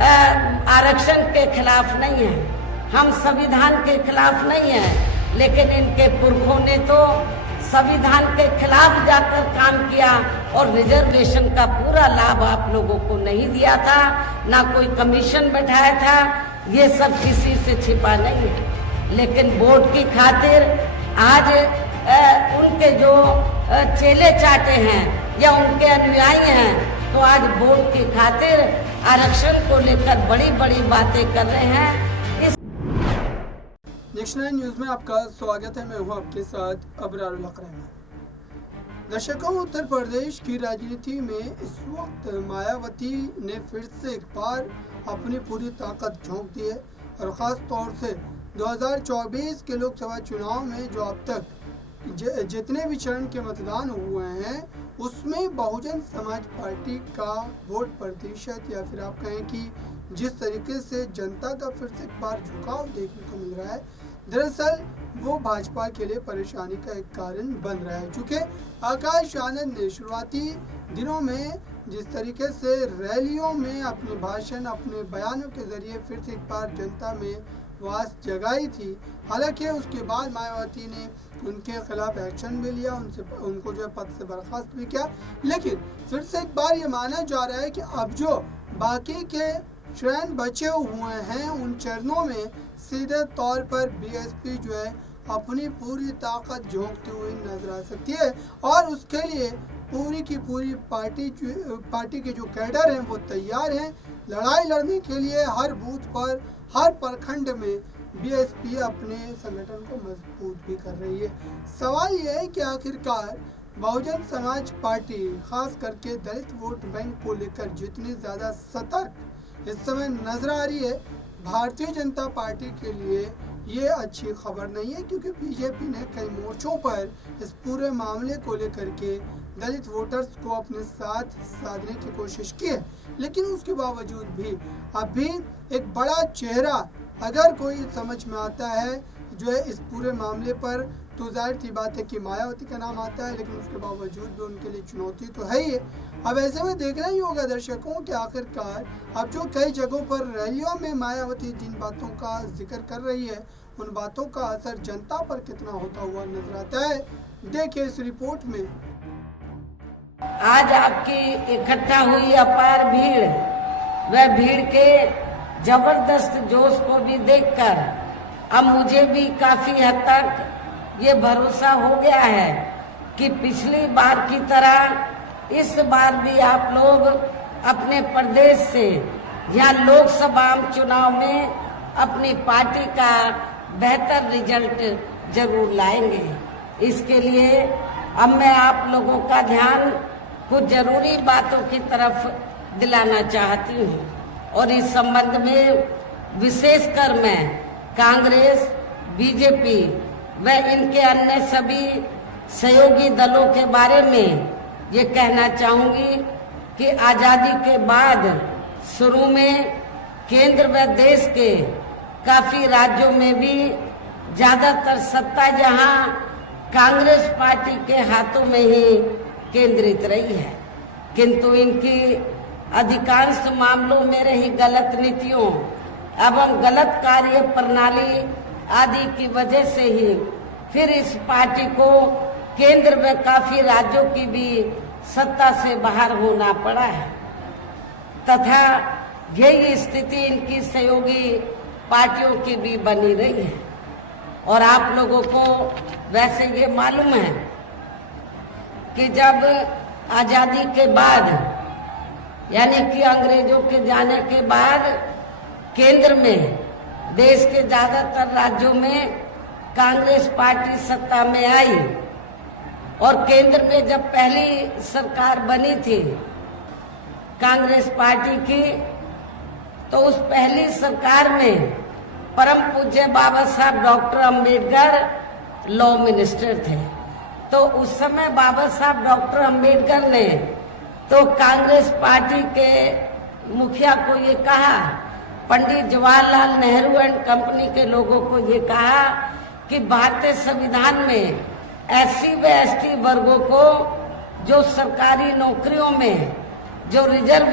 आरक्षण के खिलाफ नहीं है, हम संविधान के खिलाफ नहीं है, लेकिन इनके पुरखों ने तो संविधान के खिलाफ जाकर काम किया और रिजर्वेशन का पूरा लाभ आप लोगों को नहीं दिया था, ना कोई कमीशन बैठाया था। ये सब किसी से छिपा नहीं है, लेकिन वोट की खातिर आज उनके जो चेले चाटे हैं या उनके अनुयायी हैं, तो आज वोट की खातिर आरक्षण को लेकर बड़ी बड़ी बातें कर रहे हैं। नेशन न्यूज में आपका स्वागत है। मैं हूं आपके साथ अबरारुल हक रहमान। दर्शकों, उत्तर प्रदेश की राजनीति में इस वक्त मायावती ने फिर से एक बार अपनी पूरी ताकत झोंक दी है और ख़ास तौर से 2024 के लोकसभा चुनाव में जो अब तक जितने भी चरण के मतदान हुए हैं, उसमें बहुजन समाज पार्टी का वोट प्रतिशत या फिर आप कहें कि जिस तरीके से जनता का फिर से एक बार झुकाव देखने को मिल रहा है, दरअसल वो भाजपा के लिए परेशानी का एक कारण बन रहा है। चूँकि आकाश आनंद ने शुरुआती दिनों में जिस तरीके से रैलियों में अपने भाषण, अपने बयानों के जरिए फिर से एक बार जनता में वास जगाई थी, हालांकि उसके बाद मायावती ने उनके खिलाफ एक्शन भी लिया, उनको जो है पद से बर्खास्त भी किया। लेकिन फिर से एक बार ये माना जा रहा है कि अब जो बाकी के चरण बचे हुए हैं, उन चरणों में सीधे तौर पर बीएसपी जो है अपनी पूरी ताकत झोंकती हुई नजर आ सकती है और उसके लिए पूरी की पूरी पार्टी के जो कैडर हैं वो तैयार हैं लड़ाई लड़ने के लिए। हर बूथ पर, हर प्रखंड में बीएसपी अपने संगठन को मजबूत भी कर रही है। सवाल यह है कि आखिरकार बहुजन समाज पार्टी खास करके दलित वोट बैंक को लेकर जितनी ज़्यादा सतर्क इस समय नजर आ रही है, भारतीय जनता पार्टी के लिए ये अच्छी खबर नहीं है, क्योंकि बीजेपी ने कई मोर्चों पर इस पूरे मामले को लेकर के दलित वोटर्स को अपने साथ साधने की कोशिश की है। लेकिन उसके बावजूद भी अभी एक बड़ा चेहरा अगर कोई समझ में आता है जो है इस पूरे मामले पर, तो जाहिर सी बात है कि मायावती का नाम आता है, लेकिन उसके बावजूद भी उनके लिए चुनौती तो है ही है। अब ऐसे में देखना ही होगा दर्शकों कि आखिरकार अब जो कई जगहों पर रैलियों में मायावती जिन बातों का जिक्र कर रही है, उन बातों का असर जनता पर कितना होता हुआ नजर आता है। देखिए इस रिपोर्ट में। आज आपकी इकट्ठा हुई अपार भीड़, वह भीड़ के जबरदस्त जोश को भी देखकर अब मुझे भी काफी हद तक ये भरोसा हो गया है कि पिछली बार की तरह इस बार भी आप लोग अपने प्रदेश से या लोकसभा चुनाव में अपनी पार्टी का बेहतर रिजल्ट जरूर लाएंगे। इसके लिए अब मैं आप लोगों का ध्यान कुछ जरूरी बातों की तरफ दिलाना चाहती हूँ और इस संबंध में विशेषकर मैं कांग्रेस, बीजेपी व इनके अन्य सभी सहयोगी दलों के बारे में ये कहना चाहूंगी कि आज़ादी के बाद शुरू में केंद्र व देश के काफी राज्यों में भी ज्यादातर सत्ता यहाँ कांग्रेस पार्टी के हाथों में ही केंद्रित रही है, किंतु इनकी अधिकांश मामलों में रही गलत नीतियों एवं गलत कार्य प्रणाली आदि की वजह से ही फिर इस पार्टी को केंद्र में काफी राज्यों की भी सत्ता से बाहर होना पड़ा है तथा यही स्थिति इनकी सहयोगी पार्टियों की भी बनी रही है। और आप लोगों को वैसे ये मालूम है कि जब आजादी के बाद यानी कि अंग्रेजों के जाने के बाद केंद्र में देश के ज्यादातर राज्यों में कांग्रेस पार्टी सत्ता में आई और केंद्र में जब पहली सरकार बनी थी कांग्रेस पार्टी की, तो उस पहली सरकार में परम पूज्य बाबा साहब डॉक्टर अंबेडकर लॉ मिनिस्टर थे। तो उस समय बाबा साहब डॉक्टर अंबेडकर ने तो कांग्रेस पार्टी के मुखिया को ये कहा, पंडित जवाहरलाल नेहरू एंड कंपनी के लोगों को ये कहा कि भारतीय संविधान में एससी व एसटी वर्गों को जो सरकारी नौकरियों में जो रिजर्व।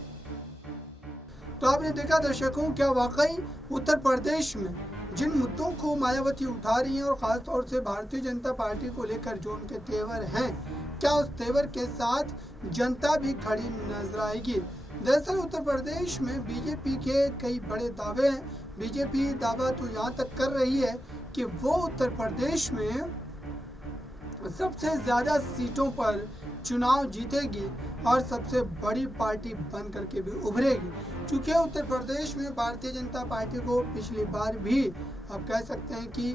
तो आपने देखा दर्शकों, क्या वाकई उत्तर प्रदेश में जिन मुद्दों को मायावती उठा रही हैं और ख़ास तौर से भारतीय जनता पार्टी को लेकर जो उनके तेवर हैं, क्या उस तेवर के साथ जनता भी खड़ी नजर आएगी। दरअसल उत्तर प्रदेश में बीजेपी के कई बड़े दावे हैं। बीजेपी दावा तो यहाँ तक कर रही है कि वो उत्तर प्रदेश में सबसे ज़्यादा सीटों पर चुनाव जीतेगी और सबसे बड़ी पार्टी बन करके भी उभरेगी। चूँकि उत्तर प्रदेश में भारतीय जनता पार्टी को पिछली बार भी आप कह सकते हैं कि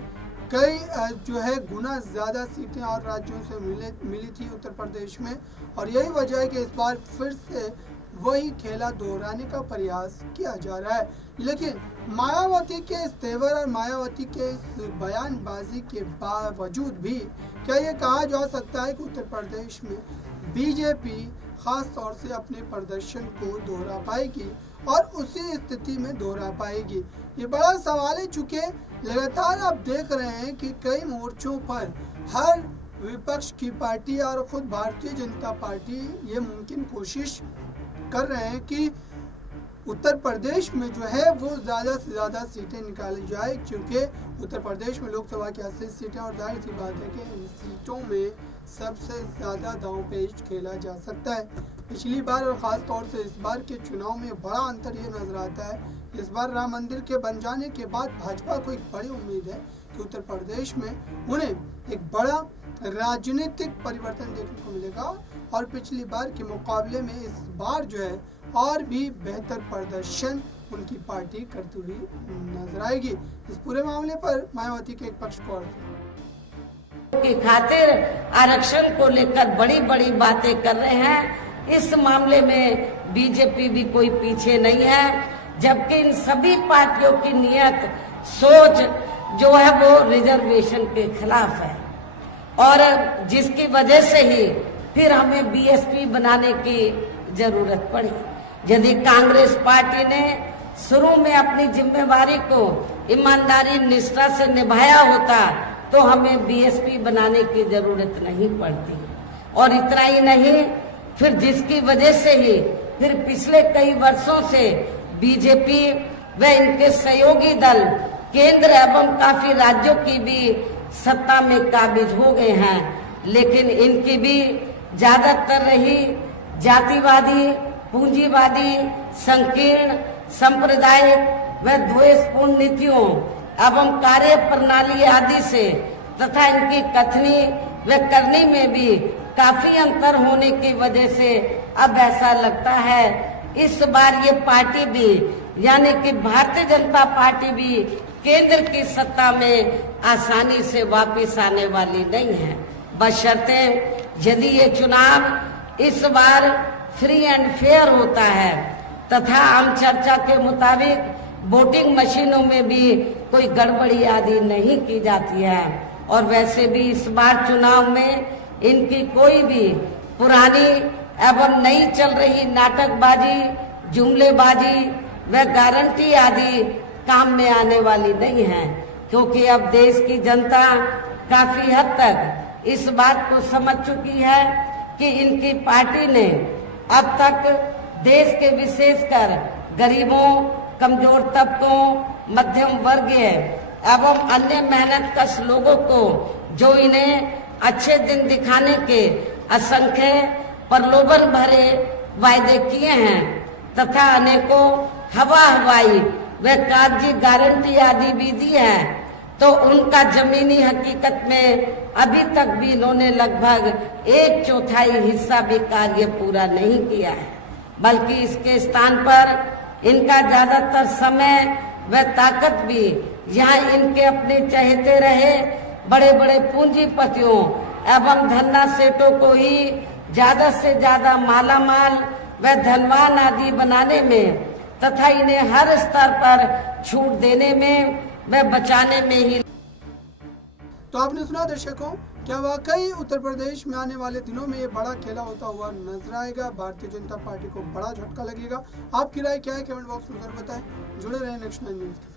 कई जो है गुना ज़्यादा सीटें और राज्यों से मिली थी उत्तर प्रदेश में, और यही वजह है कि इस बार फिर से वही खेला दोहराने का प्रयास किया जा रहा है। लेकिन मायावती के इस तेवर और मायावती के इस बयानबाजी के बावजूद भी क्या ये कहा जा सकता है कि उत्तर प्रदेश में बीजेपी खास तौर से अपने प्रदर्शन को दोहरा पाएगी और उसी स्थिति में दोहरा पाएगी? ये बड़ा सवाल है, चूँकि लगातार आप देख रहे हैं कि कई मोर्चों पर हर विपक्ष की पार्टी और खुद भारतीय जनता पार्टी ये मुमकिन कोशिश कर रहे हैं कि उत्तर प्रदेश में जो है वो ज़्यादा से ज़्यादा सीटें निकाली जाए, क्योंकि उत्तर प्रदेश में लोकसभा की 80 सीटें और जाहिर सी बात है कि इन सीटों में सबसे ज़्यादा दांवपेच खेला जा सकता है। पिछली बार और ख़ास तौर से इस बार के चुनाव में बड़ा अंतर ये नज़र आता है। इस बार राम मंदिर के बन जाने के बाद भाजपा को एक बड़ी उम्मीद है कि उत्तर प्रदेश में उन्हें एक बड़ा राजनीतिक परिवर्तन देखने को मिलेगा और पिछली बार के मुकाबले में इस बार जो है और भी बेहतर प्रदर्शन उनकी पार्टी करती हुई नजर आएगी। इस पूरे मामले पर मायावती के एक पक्षकार की खातिर आरक्षण को लेकर बड़ी बड़ी बातें कर रहे हैं। इस मामले में बीजेपी भी कोई पीछे नहीं है, जबकि इन सभी पार्टियों की नियत सोच जो है वो रिजर्वेशन के खिलाफ है, और जिसकी वजह से ही फिर हमें बीएसपी बनाने की जरूरत पड़ी। यदि कांग्रेस पार्टी ने शुरू में अपनी जिम्मेवारी को ईमानदारी निष्ठा से निभाया होता तो हमें बीएसपी बनाने की जरूरत नहीं पड़ती। और इतना ही नहीं, फिर जिसकी वजह से ही फिर पिछले कई वर्षों से बीजेपी व इनके सहयोगी दल केंद्र एवं काफी राज्यों की भी सत्ता में काबिज हो गए हैं, लेकिन इनकी भी ज्यादातर रही जातिवादी, पूंजीवादी, संकीर्ण, सांप्रदायिक व द्वेषपूर्ण नीतियों एवं कार्य प्रणाली आदि से तथा इनकी कथनी व करनी में भी काफी अंतर होने की वजह से अब ऐसा लगता है इस बार ये पार्टी भी यानी कि भारतीय जनता पार्टी भी केंद्र की सत्ता में आसानी से वापस आने वाली नहीं है, बशर्ते यदि ये चुनाव इस बार फ्री एंड फेयर होता है तथा आम चर्चा के मुताबिक वोटिंग मशीनों में भी कोई गड़बड़ी आदि नहीं की जाती है। और वैसे भी इस बार चुनाव में इनकी कोई भी पुरानी एवं नई चल रही नाटकबाजी, जुमलेबाजी व गारंटी आदि काम में आने वाली नहीं है, क्योंकि अब देश की जनता काफी हद तक इस बात को समझ चुकी है कि इनकी पार्टी ने अब तक देश के विशेषकर गरीबों, कमजोर तबकों, मध्यम वर्गीय एवं अन्य मेहनतकश लोगों को जो इन्हें अच्छे दिन दिखाने के असंख्य प्रलोभन भरे वायदे किए हैं तथा अनेकों हवाई व कागजी गारंटी आदि भी दी है, तो उनका जमीनी हकीकत में अभी तक भी इन्होंने लगभग 1/4 हिस्सा भी कार्य पूरा नहीं किया है, बल्कि इसके स्थान पर इनका ज्यादातर समय व ताकत भी यहाँ इनके अपने चहेते रहे बड़े बड़े पूंजीपतियों एवं धन्ना सेठों को ही ज्यादा से ज्यादा मालामाल व धनवान आदि बनाने में तथा इन्हें हर स्तर पर छूट देने में व बचाने में ही। तो आपने सुना दर्शकों, क्या वाकई उत्तर प्रदेश में आने वाले दिनों में ये बड़ा खेला होता हुआ नजर आएगा? भारतीय जनता पार्टी को बड़ा झटका लगेगा? आपकी राय क्या है? कमेंट बॉक्स में जरूर बताएं। जुड़े रहें नेक्स्ट 9 न्यूज़।